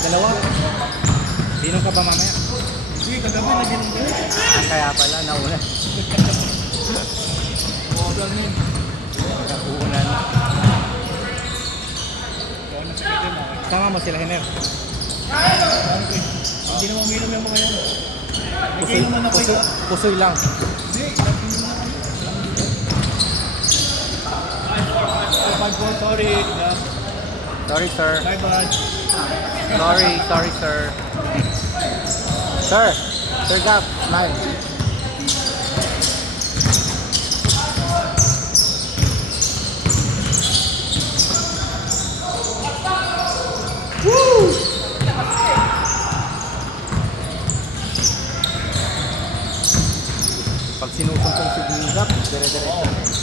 Dalawa. Inom ka ba mamaya? Hindi, kagabi nag-inom ka. Kaya pala, nauna. Ulan yun. Uulan. Kaya nasakitin ako. Tama mo sila, Hiner. Hindi naman uminom yung mga yan. Nagkain naman ako ito. Pusoy lang. Hindi, sorry. Sorry, sir. Bye bye. Sorry, sir. Sir Gap, smile. Woo! Pag sinusumpong si Gap, dire-diretso.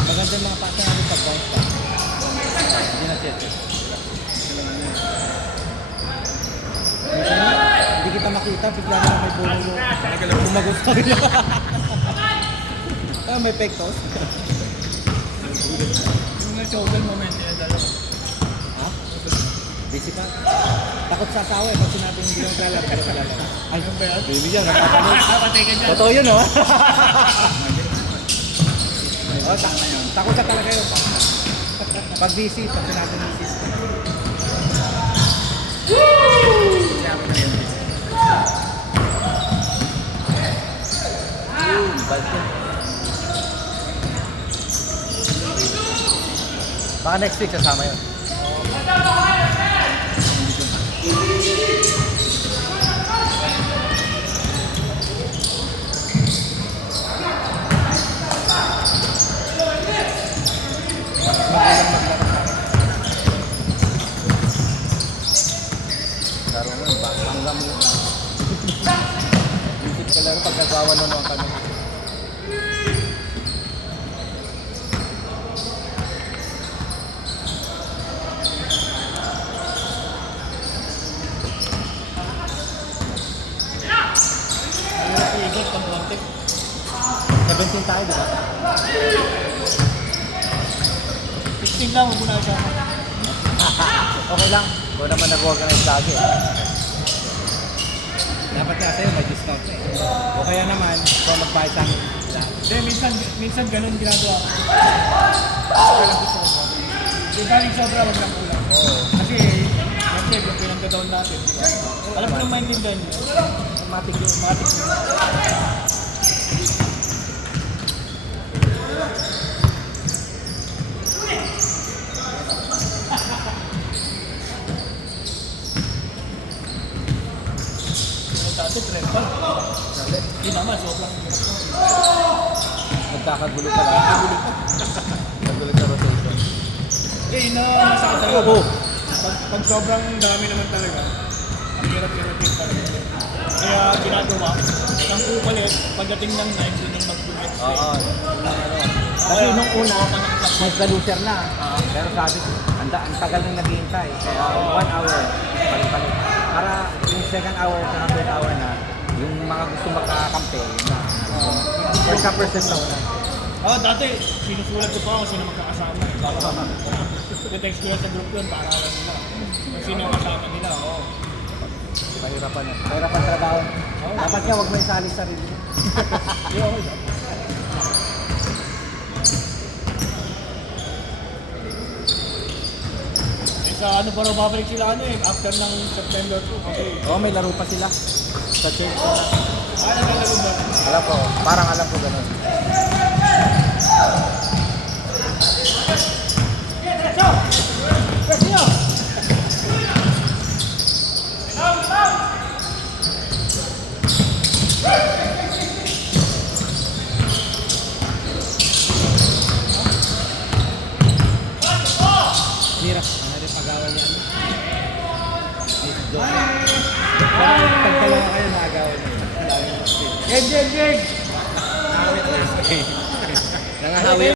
Maganda yung mga pasa natin pag bounce pa. Hindi na set. Hindi kita makita, bigla na may bulo mo. Bumagot sa kanya. May pektos. Yung nag-shovel moment yan, dalawa. Ha? Busy pa? Takot sa asawa eh, pag sinabi hindi lang lalaro, pero lalaro. Ay, Ano ba yan? baby yan, napapanood. Patay ka dyan. Totoo yun, oh. Oh, takot ka talaga yun. Pag busy, pag sinabi busy. Baka next week sasama yun. Laro mo, hanggang mo. Isip ka laro pag nagawa nun ang kami. Igot pang 20. 17 tayo, di ba? 16 lang, huwag mo na siya. Okay lang. Kung naman nag-organize lagi. Dapat nga sa'yo may discount na eh. O kaya naman, kung magbayad sa akin, Hindi, minsan ganun ginagawa ko. Kaya lang gusto ko. Yung galing sobra, wag lang kulang. oo. Kasi, kasi yung pinagda-down natin. Alam ko nang maintindihan nyo. Matik yun. Dati, trempa. Hindi naman, sobrang Magkakagulo pa lang. Kagulo sa rotation. eh, masakit talaga. Pag sobrang dami naman talaga, ang hirap-hirap din talaga. Kaya ginagawa, ang upalit, pagdating ng 9, doon ang mag-bulit. Oo. Kasi nung una, nagka-loser na. Pero sabi ko, ang tagal nang naghihintay. Kaya 1 hour, palit-palit. Para yung second hour at third hour na, yung mga gusto makakampi, yun na. For some percent na una. Dati, sinusulat ko pa kung sino magkakasama. Text ko yan sa group yun, para alam nila. Kung sino ang kasama nila, oo. Pahirapan na. Pahirapan trabaho. Dapat nga, huwag mo isali sa sarili. Sa ano pa raw babalik sila after ng September 2 kasi Oo, may laro pa sila. Sa church ko na. naglalaro ba? Alam ko, parang alam ko ganun. Hirap. Ang hirap agawan niya. Nice joke. Pagdalawa kayo, naagawan niya. Geng! Nangahawi